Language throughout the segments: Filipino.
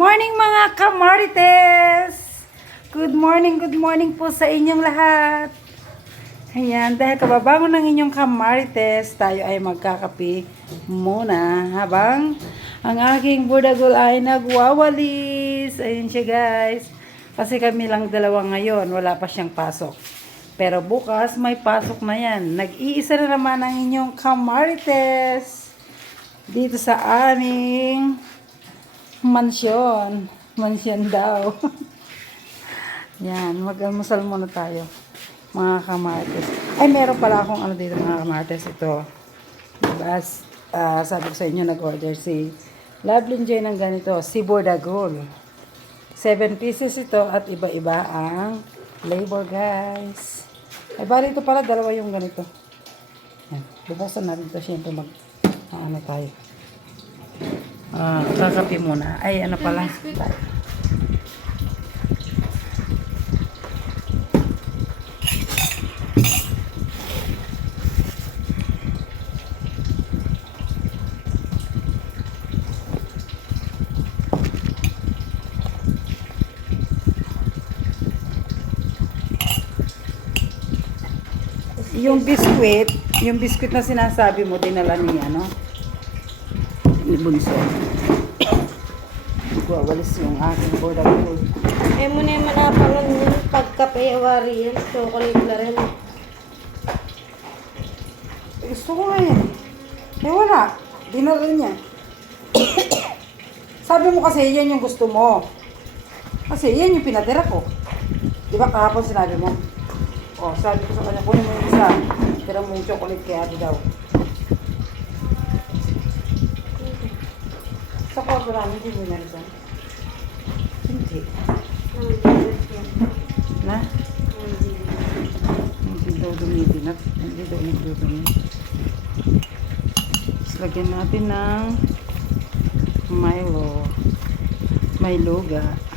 morning mga kamarites! Good morning po sa inyong lahat. Ayan, dahil kababangon ng inyong kamarites, tayo ay magkakape muna habang ang aking budagol ay nagwawalis. Ayun siya guys. Kasi kami lang dalawa ngayon, wala pa siyang pasok. Pero bukas may pasok na yan. Nag-iisa na naman ang inyong kamarites dito sa aming mansyon. Mansyon daw. Yan, mag-almusal muna tayo. Mga kamartes. Ay, meron pala akong ano dito mga kamartes. Ito. Diba? Sabi ko sa inyo, nag-order si Lovelyn Joy ng ganito. Si Bordagol. 7 pieces ito at iba-iba ang flavor guys. Ay, bali ito pala, dalawa yung ganito. Yan. Bubuksan natin ito. Siyempre ano tayo. Kakape muna. Ay, ano pala. Yung biskwit na sinasabi mo, dinala niya, no? Ni Bunso. Wawalis yung aking Bordagol. Eh, muna yung manapangan yung pagkape, awari yan. Chocolate na rin. Gusto ko ngayon. Eh, wala. Dinala niya. Sabi mo kasi, yan yung gusto mo. Kasi, yan yung pinatira ko. Di ba kahapon sinabi mo? Oh, sabi ko sa kanya, kunin mo yung isa. Tira mo yung chocolate kaya daw. Sa kwarto namin, hindi mo narisan. Hindi. Na? Hindi daw dumidinat. Hindi daw nagdudumi. Tapos lagyan natin ng Milo. Miloga.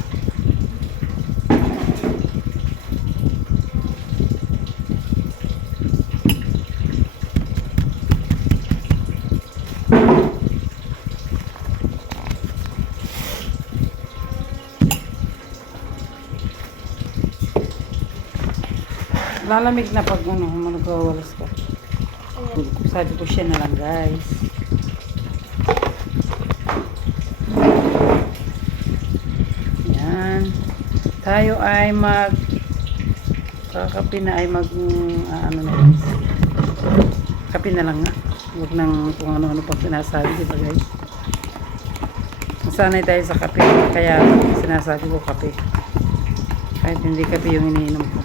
Lalamig na pag magwawalas ka. Sabi ko siya na lang guys. Yan. Tayo ay kakape na ay ano na guys. Kape na lang nga. Huwag nang kung ano-ano pag sinasabi, diba guys? Masanay tayo sa kape. Kaya sinasabi ko kape. Kahit hindi kape yung iniinom ko.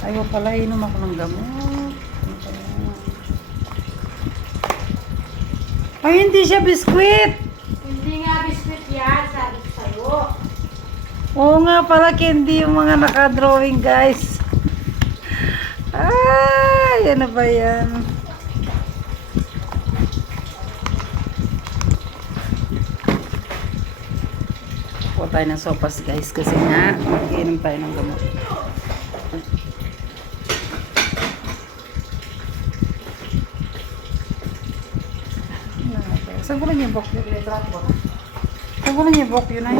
Ayaw pala, inom ako ng gamot. Ay, hindi siya biskwit. Hindi nga biscuit yan, sabi ko sa'yo. Oo nga pala, candy yung mga nakadrawing guys. Ay, ano ba yan? Kuha tayo ng sopas guys kasi nga, mag-inom tayo ng gamot. Saan ko lang yung book yun? Saan ko lang yung book yun ay?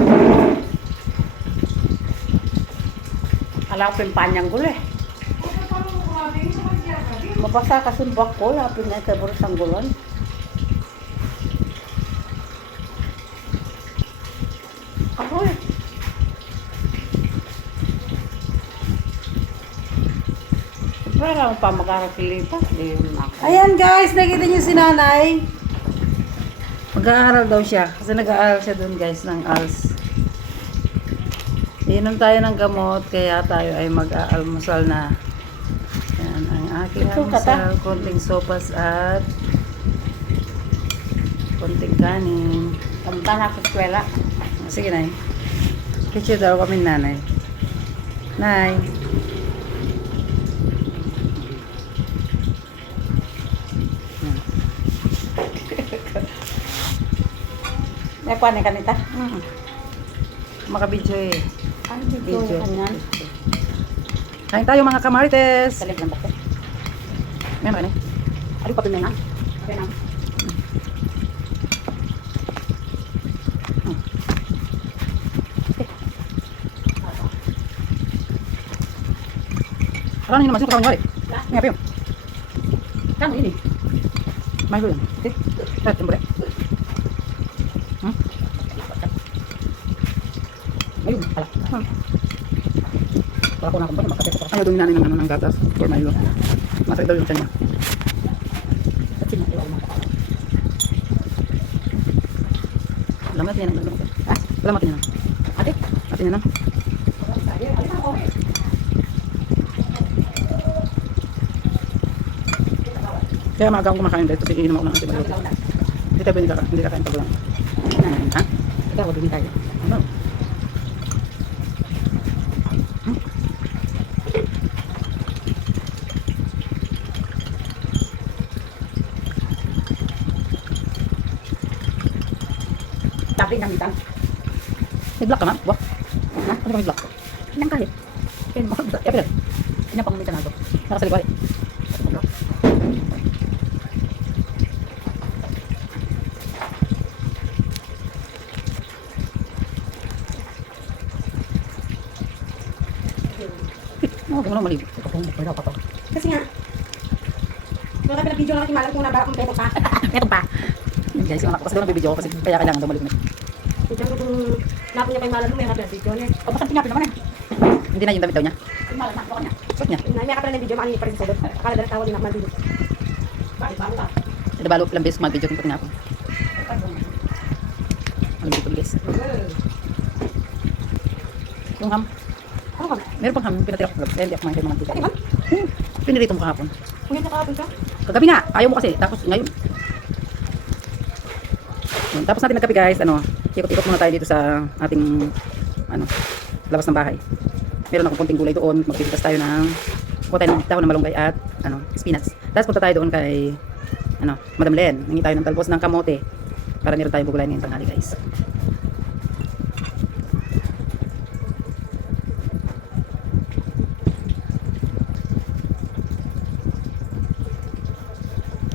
Alam ko yung panyang gulo eh. Mabasa kasi yung bak ko, lapin na ito buro sang gulon. Ako eh. Pero lang pa mag-aral pa. Ayan guys, nakita niyo si nanay. Mag-aaral daw siya. Kasi nag-aaral siya doon guys ng ALS. Inom tayo ng gamot, kaya tayo ay mag-aalmusal na. Yan, ang aking Ito, kata. almusal. Konting sopas at konting kanin. Kanta na sa eskwela. Sige, Nay. Picture daw kami nanay. Nay. May kuwanin ka nita. Makabidyo eh. Ano dito Video. kanyan? Kain tayo mga kamarites. Salig lang ba ito? Meron ka na. Ano pa pinay na? Okay na. Parang yun naman sino kakawin nga yun. Kano ini? May ko yun. Okay. Kahit yung bure. Ayun, pala. Wala ko na akong makapit ko. Ayaw doon nanin ng, ng gatas. For Milo. Masakit daw yung tiyan niya. Kasi na iwan mo. Lamat niya na. Lamat niya na. Ate? Atin niya na. Kaya maaga akong kumakain dahil kasi iinom ako ng antibiotic. Hindi tayo hindi kakain pag lang. Ha? Ikaw, wag din tayo. Ano? Tapi nang ditang. May black ka nga? Wah. Ha? Ano ka may black? Nang kahit. Kaya mo. Kaya pala. Inya pang minsan ako. Nakasaligwari. Oo, kung maligo. Wala pa to. Kasi nga. Wala ka pinag-video lang kimalang kung nabara kung peto pa. Meron pa. Guys, yung anak ko kasi daw nagbibideo ako kasi kaya kailangan daw maligo na. Diyan ko kung napon niya pa yung malam mo, may pinag-video niya. O, basta pinapin naman eh. Hindi na yung damit daw niya. Yung malam na, baka niya. Suot niya. May kapala ng video, makanya pa rin sa sodot. Akala na tawag din ako mag-video. Bakit ba ka? Nabalo ilang beses mag-video kung pati nga ako. Alam dito guys. Yung ham. Ano ka? Meron pang ham. Pinatira ko. Kaya hindi ako kumain kayo mga tita. Ano ba? Pinirito mo kahapon. Kung yan nakakapin ka? Kagabi nga. Ayaw mo kasi. Tapos ngayon. Yun, tapos natin nagkape guys. Ano, ikot-ikot muna tayo dito sa ating ano, labas ng bahay. Meron akong konting gulay doon. Magpipitas tayo ng kuha tayo ng dahon ng malunggay at ano, spinach. Tapos punta tayo doon kay ano, Madam Len. Hingi tayo ng talbos ng kamote para meron tayong gugulayan ngayong tanghali guys.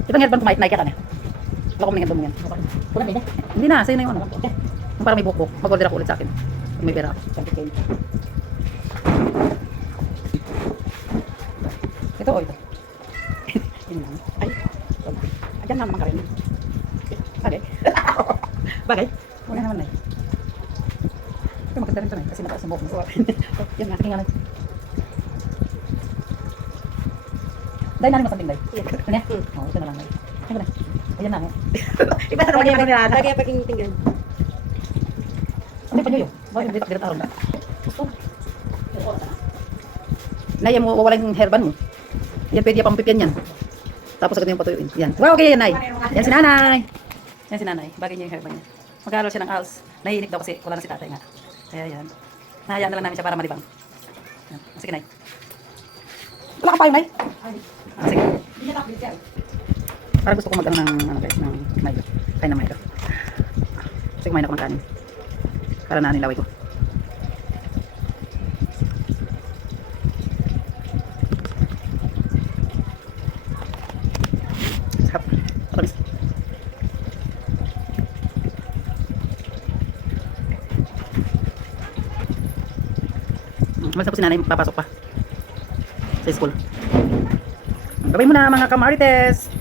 Ibang herbal kumait na ka na. Wala ko mga herbal mo yan. Wala din eh. Hindi na, sa'yo na yung ano. Yung parang may buhok-buhok. Mag-order ako ulit sa akin. Kung may pera ako. Ito o ito. Yun lang. Ay. Ayan na naman ka rin. Bagay. Bagay. Wala naman na eh. Ito maganda rin ito na eh. Kasi mataas ang buhok mo. Yan nga. Sige nga na. Dahil na rin masanding dahil. Ito niya? Oo, ito na lang dahil. Ito na. Ayan na. Iba na lagi yung nilala. Lagi yung pagkinitinggan. Ano pa nyo yun? Bakit hindi takdirat araw na? Nay, mo wawala yung herban mo. Yan, pwede pang pipian yan. Tapos agad yung patuyuin. Yan. Wow, okay yan, Nay. Yan si Nanay. Yan si Nanay. Bagay niya yung herban niya. Mag-aaral siya ng ALS. Nahihinig daw kasi wala na si tatay nga. Kaya yan. Nahayaan na lang namin siya para malibang. Yan. Sige, Nay. Wala ka pa yung Nay? Sige. Para gusto ko mag-ano ng, ano guys, ng Milo. Kain ng Milo. Kasi kumain ako ng kanin. Para naanilaway ko. Sarap. Matamis. Malas na po si nanay, papasok pa sa school. Gabay mo na mga kamarites.